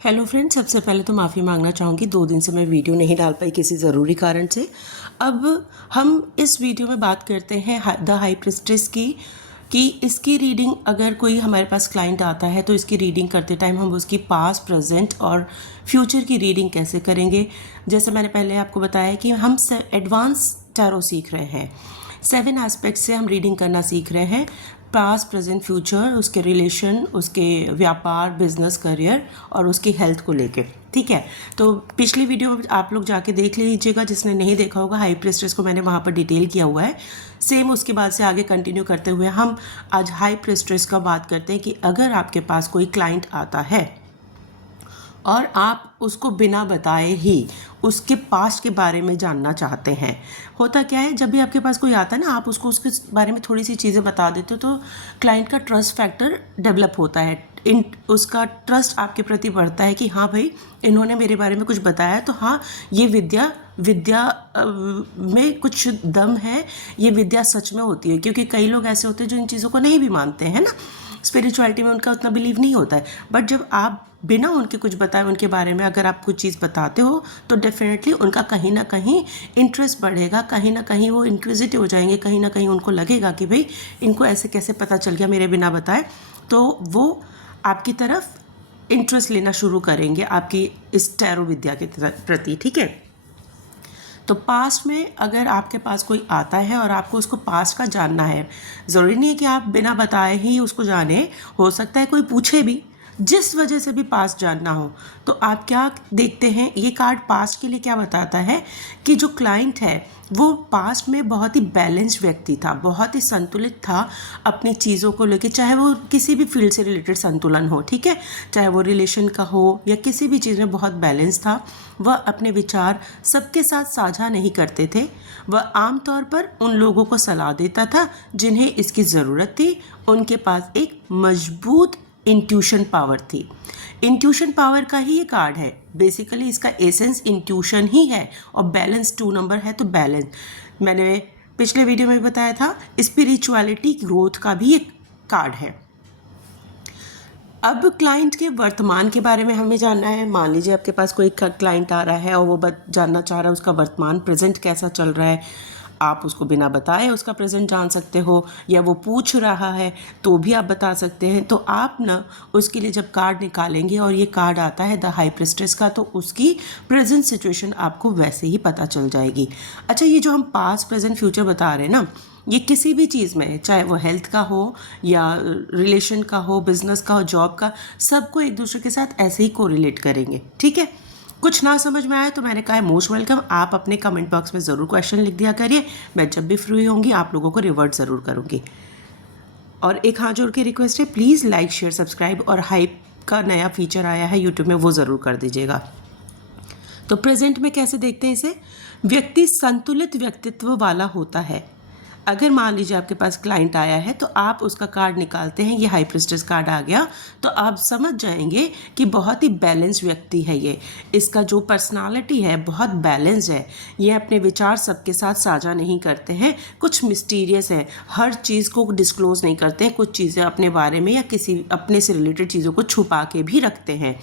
Hello friends, सबसे पहले तो माफ़ी मांगना चाहूँगी। 2 दिन से मैं वीडियो नहीं डाल पाई किसी ज़रूरी कारण से। अब हम इस वीडियो में बात करते हैं द हाई प्रीस्टेस की कि इसकी रीडिंग, अगर कोई हमारे पास क्लाइंट आता है तो इसकी रीडिंग करते टाइम हम उसकी पास्ट, प्रेजेंट और फ्यूचर की रीडिंग कैसे करेंगे। जैसे मैंने पहले आपको बताया कि हम एडवांस टैरो सीख रहे हैं। 7 एस्पेक्ट से हम रीडिंग करना सीख रहे हैं, पास्ट, प्रेजेंट, फ्यूचर, उसके रिलेशन, उसके व्यापार, बिजनेस, करियर और उसकी हेल्थ को लेके। ठीक है, तो पिछली वीडियो आप लोग जाके देख लीजिएगा, जिसने नहीं देखा होगा। हाई प्रीस्टेस को मैंने वहाँ पर डिटेल किया हुआ है। सेम उसके बाद से आगे कंटिन्यू करते हुए हम आज हाई प्रीस्टेस का बात करते हैं कि अगर आपके पास कोई क्लाइंट आता है और आप उसको बिना बताए ही उसके पास्ट के बारे में जानना चाहते हैं। होता क्या है, जब भी आपके पास कोई आता है ना, आप उसको उसके बारे में थोड़ी सी चीज़ें बता देते हो तो क्लाइंट का ट्रस्ट फैक्टर डेवलप होता है। उसका ट्रस्ट आपके प्रति बढ़ता है कि हाँ भाई, इन्होंने मेरे बारे में कुछ बताया है तो हाँ, ये विद्या में कुछ दम है, ये विद्या सच में होती है। क्योंकि कई लोग ऐसे होते हैं जो इन चीज़ों को नहीं भी मानते हैं ना, स्पिरिचुअलिटी में उनका उतना बिलीव नहीं होता है। बट जब आप बिना उनके कुछ बताए उनके बारे में अगर आप कुछ चीज़ बताते हो तो डेफिनेटली उनका कहीं ना कहीं इंटरेस्ट बढ़ेगा, कहीं ना कहीं वो इंक्विजिटिव हो जाएंगे, कहीं ना कहीं उनको लगेगा कि भाई इनको ऐसे कैसे पता चल गया मेरे बिना बताए। तो वो आपकी तरफ इंटरेस्ट लेना शुरू करेंगे आपकी इस टैरो विद्या के प्रति। ठीक है, तो पास्ट में अगर आपके पास कोई आता है और आपको उसको पास्ट का जानना है, ज़रूरी नहीं है कि आप बिना बताए ही उसको जाने। हो सकता है कोई पूछे भी, जिस वजह से भी पास्ट जानना हो, तो आप क्या देखते हैं, ये कार्ड पास्ट के लिए क्या बताता है कि जो क्लाइंट है वो पास्ट में बहुत ही बैलेंस्ड व्यक्ति था, बहुत ही संतुलित था अपनी चीज़ों को लेकर, चाहे वो किसी भी फील्ड से रिलेटेड संतुलन हो। ठीक है, चाहे वो रिलेशन का हो या किसी भी चीज़ में बहुत बैलेंस था। वह अपने विचार सबके साथ साझा नहीं करते थे। वह आमतौर पर उन लोगों को सलाह देता था जिन्हें इसकी ज़रूरत थी। उनके पास एक मजबूत इंट्यूशन पावर थी। इंट्यूशन पावर का ही ये कार्ड है। बेसिकली इसका एसेंस इंट्यूशन ही है और बैलेंस 2 नंबर है, तो बैलेंस मैंने पिछले वीडियो में बताया था। स्पिरिचुअलिटी ग्रोथ का भी एक कार्ड है। अब क्लाइंट के वर्तमान के बारे में हमें जानना है। मान लीजिए आपके पास कोई क्लाइंट आ रहा है और वो जानना चाह रहा है उसका वर्तमान, प्रेजेंट कैसा चल रहा है। आप उसको बिना बताए उसका प्रेजेंट जान सकते हो, या वो पूछ रहा है तो भी आप बता सकते हैं। तो आप ना उसके लिए जब कार्ड निकालेंगे और ये कार्ड आता है द हाई प्रीस्टेस का, तो उसकी प्रेजेंट सिचुएशन आपको वैसे ही पता चल जाएगी। अच्छा, ये जो हम पास्ट, प्रेजेंट, फ्यूचर बता रहे हैं ना, ये किसी भी चीज़ में, चाहे वो हेल्थ का हो या रिलेशन का हो, बिजनेस का हो, जॉब का, सबको एक दूसरे के साथ ऐसे ही कोरिलेट करेंगे। ठीक है, कुछ ना समझ में आए तो मैंने कहा है मोस्ट वेलकम, आप अपने कमेंट बॉक्स में ज़रूर क्वेश्चन लिख दिया करिए। मैं जब भी फ्री होंगी आप लोगों को रिवर्ट ज़रूर करूँगी। और एक हाथ जोड़ के रिक्वेस्ट है, प्लीज़ लाइक, शेयर, सब्सक्राइब, और हाइप का नया फीचर आया है यूट्यूब में, वो ज़रूर कर दीजिएगा। तो प्रेजेंट में कैसे देखते हैं इसे, व्यक्ति संतुलित व्यक्तित्व वाला होता है। अगर मान लीजिए आपके पास क्लाइंट आया है तो आप उसका कार्ड निकालते हैं, ये हाई प्रीस्टेस कार्ड आ गया, तो आप समझ जाएंगे कि बहुत ही बैलेंस व्यक्ति है ये। इसका जो पर्सनालिटी है बहुत बैलेंस है। ये अपने विचार सबके साथ साझा नहीं करते हैं, कुछ मिस्टीरियस है, हर चीज़ को डिस्क्लोज नहीं करते हैं, कुछ चीज़ें अपने बारे में या किसी अपने से रिलेटेड चीज़ों को छुपा के भी रखते हैं।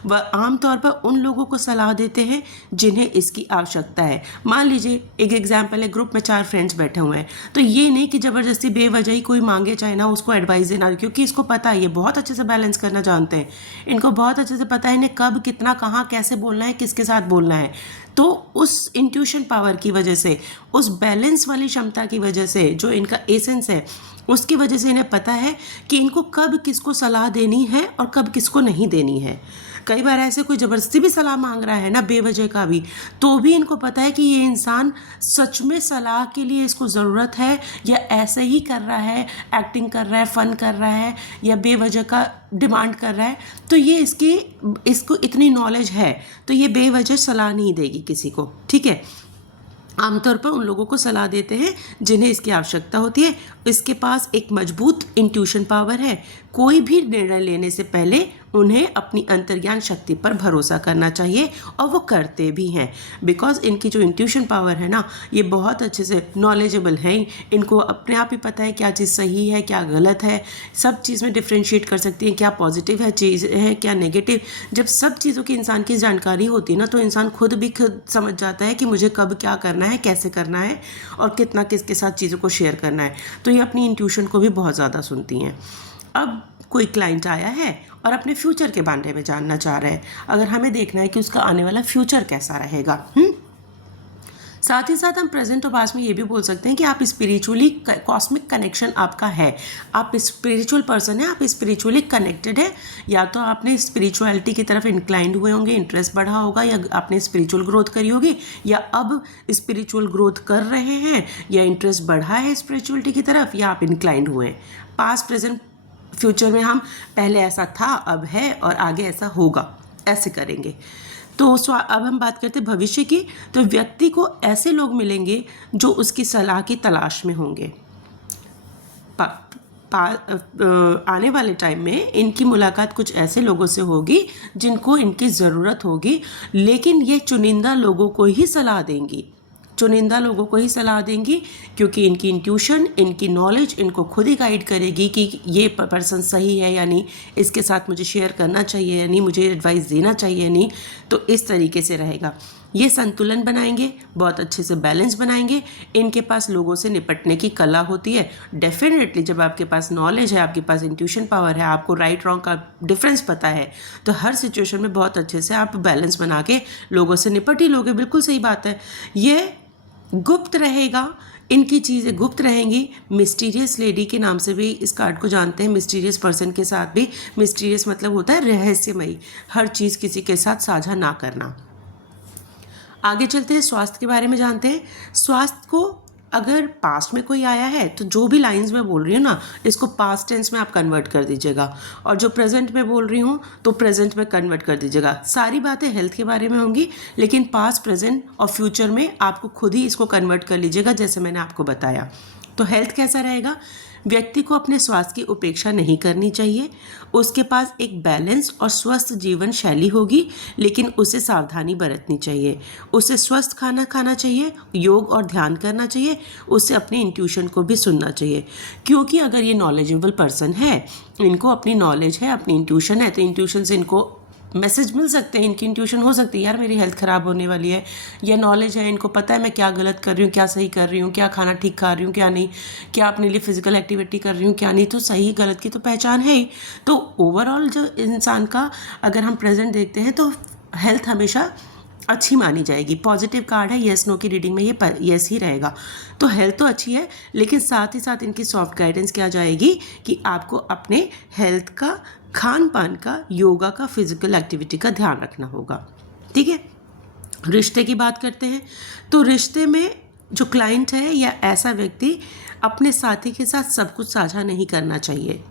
वह आमतौर पर उन लोगों को सलाह देते हैं जिन्हें इसकी आवश्यकता है। मान लीजिए एक एग्जांपल है, ग्रुप में 4 फ्रेंड्स बैठे हुए हैं, तो ये नहीं कि ज़बरदस्ती बेवजह ही कोई मांगे चाहे ना उसको एडवाइस देना, क्योंकि इसको पता है, ये बहुत अच्छे से बैलेंस करना जानते हैं। इनको बहुत अच्छे से पता है इन्हें कब, कितना, कहाँ, कैसे बोलना है, किसके साथ बोलना है। तो उस इंट्यूशन पावर की वजह से, उस बैलेंस वाली क्षमता की वजह से, जो इनका एसेंस है, उसकी वजह से इन्हें पता है कि इनको कब किसको सलाह देनी है और कब किसको नहीं देनी है। कई बार ऐसे कोई ज़बरदस्ती भी सलाह मांग रहा है ना, बेवजह का भी, तो भी इनको पता है कि ये इंसान सच में सलाह के लिए इसको ज़रूरत है या ऐसे ही कर रहा है, एक्टिंग कर रहा है, फ़न कर रहा है, या बेवजह का डिमांड कर रहा है। तो ये इसको इतनी नॉलेज है तो ये बेवजह सलाह नहीं देगी किसी को। ठीक है, आमतौर पर उन लोगों को सलाह देते हैं जिन्हें इसकी आवश्यकता होती है। इसके पास एक मजबूत इंट्यूशन पावर है। कोई भी निर्णय लेने से पहले उन्हें अपनी अंतर्ज्ञान शक्ति पर भरोसा करना चाहिए और वो करते भी हैं, बिकॉज इनकी जो इंट्यूशन पावर है ना, ये बहुत अच्छे से नॉलेजेबल है। इनको अपने आप ही पता है क्या चीज़ सही है क्या गलत है, सब चीज़ में डिफ्रेंशिएट कर सकती हैं, क्या पॉजिटिव है चीज़ है क्या नेगेटिव। जब सब चीज़ों की इंसान की जानकारी होती है ना, तो इंसान खुद भी खुद समझ जाता है कि मुझे कब क्या करना है, कैसे करना है और कितना किसके साथ चीज़ों को शेयर करना है। तो ये अपनी इंट्यूशन को भी बहुत ज़्यादा सुनती हैं। अब कोई क्लाइंट आया है और अपने फ्यूचर के बारे में जानना चाह रहा है, अगर हमें देखना है कि उसका आने वाला फ्यूचर कैसा रहेगा। साथ ही साथ हम प्रेजेंट और पास्ट में ये भी बोल सकते हैं कि आप स्पिरिचुअली कॉस्मिक कनेक्शन आपका है, आप स्पिरिचुअल पर्सन है, आप स्पिरिचुअली कनेक्टेड है, या तो आपने स्पिरिचुअलिटी की तरफ इंक्लाइंड हुए होंगे, इंटरेस्ट बढ़ा होगा, या आपने स्पिरिचुअल ग्रोथ करी होगी, या अब स्पिरिचुअल ग्रोथ कर रहे हैं, या इंटरेस्ट बढ़ा है स्पिरिचुअलिटी की तरफ, या आप इंक्लाइंड हुए। पास्ट प्रेजेंट फ्यूचर में हम पहले ऐसा था, अब है और आगे ऐसा होगा, ऐसे करेंगे। तो अब हम बात करते हैं भविष्य की। तो व्यक्ति को ऐसे लोग मिलेंगे जो उसकी सलाह की तलाश में होंगे। आने वाले टाइम में इनकी मुलाकात कुछ ऐसे लोगों से होगी जिनको इनकी ज़रूरत होगी, लेकिन ये चुनिंदा लोगों को ही सलाह देंगी, चुनिंदा लोगों को ही सलाह देंगी, क्योंकि इनकी इंट्यूशन, इनकी नॉलेज इनको खुद ही गाइड करेगी कि ये पर्सन सही है या नहीं, इसके साथ मुझे शेयर करना चाहिए या नहीं, मुझे एडवाइस देना चाहिए या नहीं। तो इस तरीके से रहेगा। ये संतुलन बनाएंगे, बहुत अच्छे से बैलेंस बनाएंगे। इनके पास लोगों से निपटने की कला होती है। डेफिनेटली जब आपके पास नॉलेज है, आपके पास इंट्यूशन पावर है, आपको राइट रॉन्ग का डिफरेंस पता है, तो हर सिचुएशन में बहुत अच्छे से आप बैलेंस बना के लोगों से निपट ही लोगे। बिल्कुल सही बात है। ये गुप्त रहेगा, इनकी चीज़ें गुप्त रहेंगी। मिस्टीरियस लेडी के नाम से भी इस कार्ड को जानते हैं। मिस्टीरियस पर्सन के साथ भी, मिस्टीरियस मतलब होता है रहस्यमयी, हर चीज़ किसी के साथ साझा ना करना। आगे चलते हैं, स्वास्थ्य के बारे में जानते हैं। स्वास्थ्य को अगर पास्ट में कोई आया है तो जो भी लाइंस मैं बोल रही हूँ ना, इसको पास्ट टेंस में आप कन्वर्ट कर दीजिएगा, और जो प्रेजेंट में बोल रही हूँ तो प्रेजेंट में कन्वर्ट कर दीजिएगा। सारी बातें हेल्थ के बारे में होंगी, लेकिन पास्ट, प्रेजेंट और फ्यूचर में आपको खुद ही इसको कन्वर्ट कर लीजिएगा, जैसे मैंने आपको बताया। तो हेल्थ कैसा रहेगा? व्यक्ति को अपने स्वास्थ्य की उपेक्षा नहीं करनी चाहिए। उसके पास एक बैलेंस और स्वस्थ जीवन शैली होगी, लेकिन उसे सावधानी बरतनी चाहिए। उसे स्वस्थ खाना खाना चाहिए, योग और ध्यान करना चाहिए, उसे अपनी इंट्यूशन को भी सुनना चाहिए। क्योंकि अगर ये नॉलेजेबल पर्सन है, इनको अपनी नॉलेज है, अपनी इंट्यूशन है, तो इंट्यूशन से इनको मैसेज मिल सकते हैं। इनकी इंट्यूशन हो सकती है, यार मेरी हेल्थ ख़राब होने वाली है, या नॉलेज है, इनको पता है मैं क्या गलत कर रही हूँ, क्या सही कर रही हूँ, क्या खाना ठीक खा रही हूँ, क्या नहीं, क्या अपने लिए फिजिकल एक्टिविटी कर रही हूँ, क्या नहीं। तो सही गलत की तो पहचान है ही। तो ओवरऑल जो इंसान का अगर हम प्रेजेंट देखते हैं तो हेल्थ हमेशा अच्छी मानी जाएगी। पॉजिटिव कार्ड है, येस नो की रीडिंग में ये येस ही रहेगा। तो हेल्थ तो अच्छी है, लेकिन साथ ही साथ इनकी सॉफ्ट गाइडेंस क्या जाएगी कि आपको अपने हेल्थ का, खान पान का, योगा का, फिजिकल एक्टिविटी का ध्यान रखना होगा। ठीक है। रिश्ते की बात करते हैं। तो रिश्ते में जो क्लाइंट है या ऐसा व्यक्ति, अपने साथी के साथ सब कुछ साझा नहीं करना चाहिए।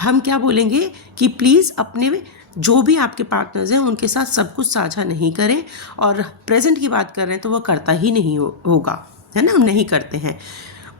हम क्या बोलेंगे कि प्लीज़ अपने जो भी आपके पार्टनर्स हैं उनके साथ सब कुछ साझा नहीं करें। और प्रेजेंट की बात कर रहे हैं तो वो करता ही नहीं होगा, है ना, हम नहीं करते हैं।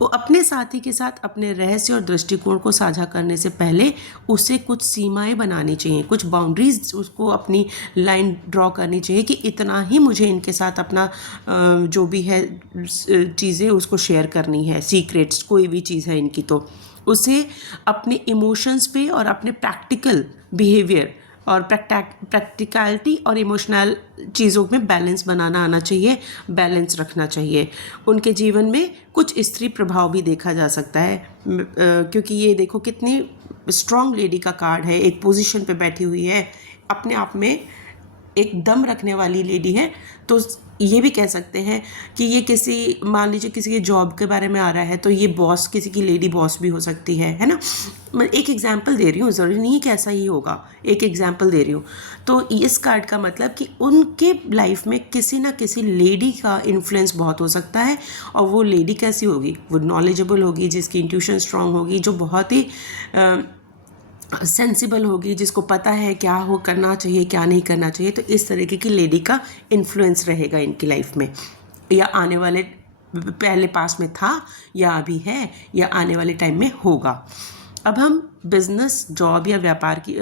वो अपने साथी के साथ अपने रहस्य और दृष्टिकोण को साझा करने से पहले उसे कुछ सीमाएं बनानी चाहिए, कुछ बाउंड्रीज उसको अपनी लाइन ड्रॉ करनी चाहिए कि इतना ही मुझे इनके साथ अपना जो भी है चीज़ें उसको शेयर करनी है, सीक्रेट्स कोई भी चीज़ है इनकी, तो उसे अपने इमोशंस पे और अपने प्रैक्टिकल बिहेवियर और प्रैक्टिकलिटी और इमोशनल चीज़ों में बैलेंस बनाना आना चाहिए, बैलेंस रखना चाहिए। उनके जीवन में कुछ स्त्री प्रभाव भी देखा जा सकता है, क्योंकि ये देखो कितनी स्ट्रॉन्ग लेडी का कार्ड है, एक पोजीशन पे बैठी हुई है, अपने आप में एक दम रखने वाली लेडी है। तो ये भी कह सकते हैं कि ये किसी, मान लीजिए किसी के जॉब के बारे में आ रहा है, तो ये बॉस, किसी की लेडी बॉस भी हो सकती है ना। मैं एक एग्जांपल दे रही हूँ, ज़रूरी नहीं कि ऐसा ही होगा, एक एग्जांपल दे रही हूँ। तो इस कार्ड का मतलब कि उनके लाइफ में किसी ना किसी लेडी का इन्फ्लुएंस बहुत हो सकता है। और वो लेडी कैसी होगी? वो नॉलेजेबल होगी, जिसकी इंट्यूशन स्ट्रांग होगी, जो बहुत ही सेंसिबल होगी, जिसको पता है क्या हो करना चाहिए, क्या नहीं करना चाहिए। तो इस तरीके की लेडी का इन्फ्लुएंस रहेगा इनकी लाइफ में, या आने वाले, पहले पास में था, या अभी है, या आने वाले टाइम में होगा। अब हम बिजनेस, जॉब या व्यापार की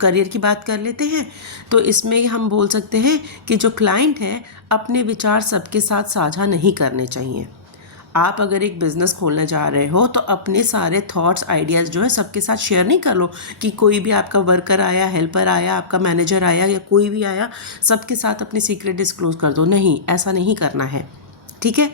करियर की बात कर लेते हैं तो इसमें हम बोल सकते हैं कि जो क्लाइंट है अपने विचार सबके साथ साझा नहीं करने चाहिए। आप अगर एक बिज़नेस खोलने जा रहे हो तो अपने सारे थॉट्स, आइडियाज़ जो है सबके साथ शेयर नहीं कर लो कि कोई भी आपका वर्कर आया, हेल्पर आया, आपका मैनेजर आया या कोई भी आया सबके साथ अपनी सीक्रेट डिस्क्लोज कर दो। नहीं, ऐसा नहीं करना है, ठीक है।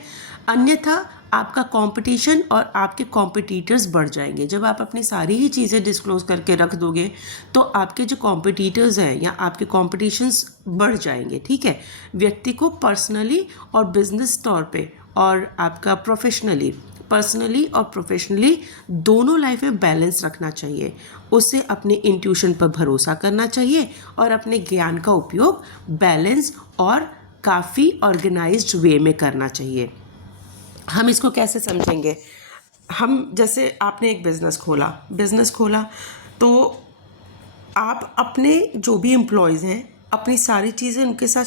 अन्यथा आपका कंपटीशन और आपके कॉम्पिटिटर्स बढ़ जाएंगे। जब आप अपनी सारी ही चीज़ें डिस्क्लोज करके रख दोगे तो आपके जो कॉम्पिटिटर्स हैं या आपके कॉम्पिटिशन्स बढ़ जाएंगे, ठीक है। व्यक्ति को पर्सनली और बिजनेस तौर पे और आपका पर्सनली और प्रोफेशनली दोनों लाइफ में बैलेंस रखना चाहिए। उसे अपने इंट्यूशन पर भरोसा करना चाहिए और अपने ज्ञान का उपयोग बैलेंस और काफ़ी ऑर्गेनाइज्ड वे में करना चाहिए। हम इसको कैसे समझेंगे? हम जैसे आपने एक बिज़नेस खोला तो आप अपने जो भी एम्प्लॉयज़ हैं अपनी सारी चीज़ें उनके साथ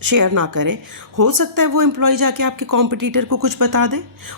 शेयर ना करें। हो सकता है वो एम्प्लॉय जाके आपके कॉम्पिटिटर को कुछ बता दे,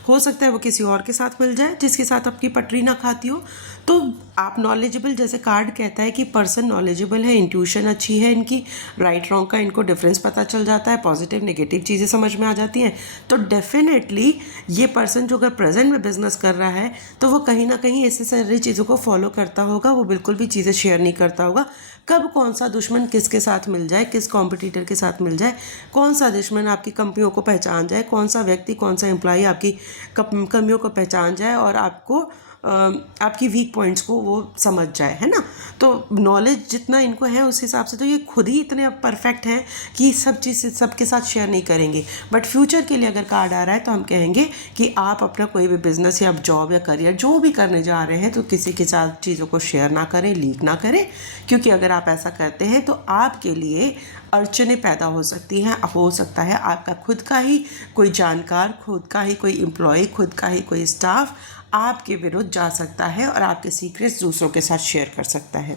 हो सकता है वो किसी और के साथ मिल जाए जिसके साथ आपकी पटरी ना खाती हो। तो आप नॉलेजेबल, जैसे कार्ड कहता है कि पर्सन नॉलेजेबल है, इंट्यूशन अच्छी है इनकी, राइट रॉन्ग का इनको डिफरेंस पता चल जाता है, पॉजिटिव नेगेटिव चीज़ें समझ में आ जाती हैं। तो डेफिनेटली ये पर्सन जो अगर प्रेजेंट में बिजनेस कर रहा है तो वो कहीं ना कहीं ऐसे सारी चीज़ों को फॉलो करता होगा, वो बिल्कुल भी चीज़ें शेयर नहीं करता होगा। कब कौन सा दुश्मन किसके साथ मिल जाए, किस कॉम्पिटिटर के साथ मिल जाए, कौन सा दुश्मन आपकी कंपनियों को पहचान जाए, कौन सा व्यक्ति, कौन सा एम्प्लॉय आपकी कमियों को पहचान जाए और आपको आपकी वीक पॉइंट्स को वो समझ जाए, है ना। तो नॉलेज जितना इनको है उस हिसाब से तो ये खुद ही इतने परफेक्ट हैं कि सब चीज़ सबके साथ शेयर नहीं करेंगे। बट फ्यूचर के लिए अगर कार्ड आ रहा है तो हम कहेंगे कि आप अपना कोई भी बिजनेस या जॉब या करियर जो भी करने जा रहे हैं तो किसी के साथ चीज़ों को शेयर ना करें, लीक ना करें, क्योंकि अगर आप ऐसा करते हैं तो आपके लिए अड़चनें पैदा हो सकती हैं। हो सकता है आपका खुद का ही कोई जानकार, खुद का ही कोई एम्प्लॉय, खुद का ही कोई स्टाफ आपके विरुद्ध जा सकता है और आपके सीक्रेट्स दूसरों के साथ शेयर कर सकता है,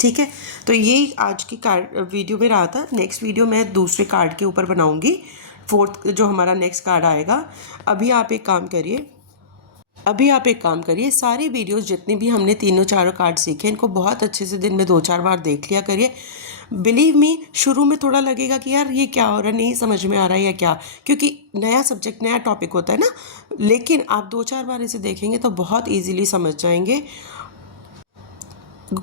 ठीक है। तो ये आज की कार्ड वीडियो में रहा था। नेक्स्ट वीडियो मैं दूसरे कार्ड के ऊपर बनाऊंगी, फोर्थ जो हमारा नेक्स्ट कार्ड आएगा। अभी आप एक काम करिए, सारी वीडियोस जितनी भी हमने तीनों चारों कार्ड सीखे इनको बहुत अच्छे से दिन में 2-4 बार देख लिया करिए। बिलीव मी, शुरू में थोड़ा लगेगा कि यार ये क्या हो रहा है, नहीं समझ में आ रहा है या क्या, क्योंकि नया सब्जेक्ट, नया टॉपिक होता है ना। लेकिन आप 2-4 बार इसे देखेंगे तो बहुत ईजीली समझ जाएंगे,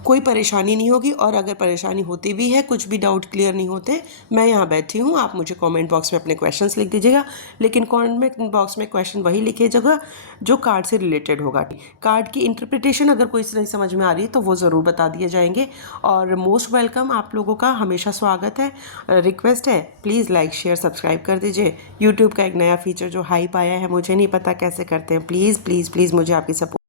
कोई परेशानी नहीं होगी। और अगर परेशानी होती भी है, कुछ भी डाउट क्लियर नहीं होते, मैं यहाँ बैठी हूँ, आप मुझे कमेंट बॉक्स में अपने क्वेश्चंस लिख दीजिएगा। लेकिन कमेंट बॉक्स में क्वेश्चन वही लिखिएगा जो कार्ड से रिलेटेड होगा। कार्ड की इंटरप्रिटेशन अगर कोई नहीं समझ में आ रही है तो वो ज़रूर बता दिए जाएंगे। और मोस्ट वेलकम, आप लोगों का हमेशा स्वागत है। रिक्वेस्ट है प्लीज़ लाइक शेयर सब्सक्राइब कर दीजिए। यूट्यूब का एक नया फीचर जो हाइप आया है, मुझे नहीं पता कैसे करते हैं, प्लीज़ प्लीज़ प्लीज़ मुझे आपकी सपोर्ट